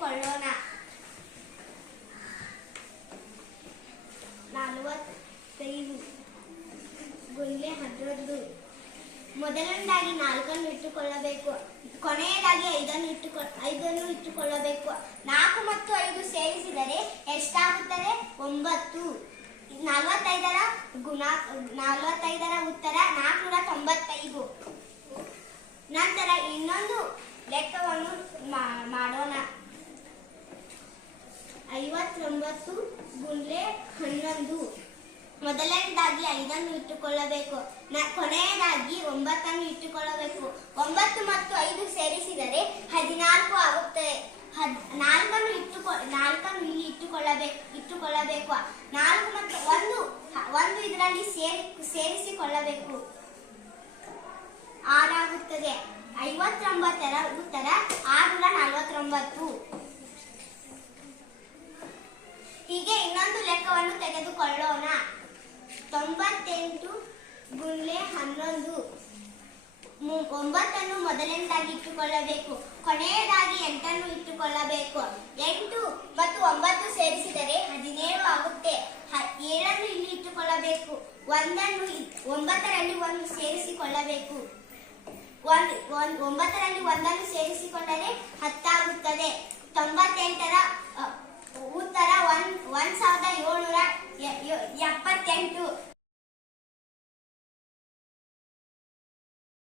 ತಿಳಿದುಕೊಳ್ಳೋಣ ನಲವತ್ತೈದು ಗುಂಡ್ಲೆ ಹದಿನೊಂದು. ಮೊದಲನೇದಾಗಿ ನಾಲ್ಕನ್ನು ಇಟ್ಟುಕೊಳ್ಳಬೇಕು. ಕೊನೆಯದಾಗಿ ಐದನ್ನು ಇಟ್ಟುಕೊ ಐದನ್ನು ಇಟ್ಟುಕೊಳ್ಳಬೇಕು. ನಾಲ್ಕು ಮತ್ತು ಐದು ಸೇರಿಸಿದರೆ ಎಷ್ಟಾಗುತ್ತದೆ? ಒಂಬತ್ತು. ನಲವತ್ತೈದರ ಗುಣ ನಲವತ್ತೈದರ ಉತ್ತರ ನಾಲ್ಕುನೂರ ತೊಂಬತ್ತೈದು. ಐವತ್ತೊಂಬತ್ತು ಗುಳ್ಳೆ ಹನ್ನೊಂದು. ಮೊದಲನೇದಾಗಿ ಐದನ್ನು ಇಟ್ಟುಕೊಳ್ಳಬೇಕು. ಕೊನೆಯದಾಗಿ ಒಂಬತ್ತನ್ನು ಇಟ್ಟುಕೊಳ್ಳಬೇಕು. ಒಂಬತ್ತು ಮತ್ತು ಐದು ಸೇರಿಸಿದರೆ ಹದಿನಾಲ್ಕು ಆಗುತ್ತದೆ ನಾಲ್ಕನ್ನು ಇಟ್ಟುಕೊ, ನಾಲ್ಕನ್ನು ಇಲ್ಲಿ ಇಟ್ಟುಕೊಳ್ಳಬೇಕು ಇಟ್ಟುಕೊಳ್ಳಬೇಕು. ನಾಲ್ಕು ಮತ್ತು ಒಂದು ಒಂದು ಇದರಲ್ಲಿ ಸೇರಿ, ಸೇರಿಸಿಕೊಳ್ಳಬೇಕು. ಆರಾಗುತ್ತದೆ. ಐವತ್ತೊಂಬತ್ತರ ಉತ್ತರ ಆರು ನಲವತ್ತೊಂಬತ್ತು ಇನ್ನೊಂದು ಲೆಕ್ಕವನ್ನು ತೆಗೆದುಕೊಳ್ಳೋಣ. ತೊಂಬತ್ತೆಂಟು ಗುಂಡ್ಲೆ ಹನ್ನೊಂದು. ಒಂಬತ್ತನ್ನು ಮೊದಲನೇದಾಗಿ ಇಟ್ಟುಕೊಳ್ಳಬೇಕು. ಕೊನೆಯದಾಗಿ ಎಂಟನ್ನು ಇಟ್ಟುಕೊಳ್ಳಬೇಕು. ಎಂಟು ಮತ್ತು ಒಂಬತ್ತು ಸೇರಿಸಿದರೆ ಹದಿನೇಳು ಆಗುತ್ತೆ. ಏಳನ್ನು ಇಲ್ಲಿ ಇಟ್ಟುಕೊಳ್ಳಬೇಕು. ಒಂದನ್ನು ಒಂಬತ್ತರಲ್ಲಿ ಒಂದು ಸೇರಿಸಿಕೊಳ್ಳಬೇಕು. ಒಂದು ಒಂದು, ಒಂಬತ್ತರಲ್ಲಿ ಒಂದನ್ನು ಸೇರಿಸಿಕೊಂಡರೆ ಹತ್ತಾಗುತ್ತದೆ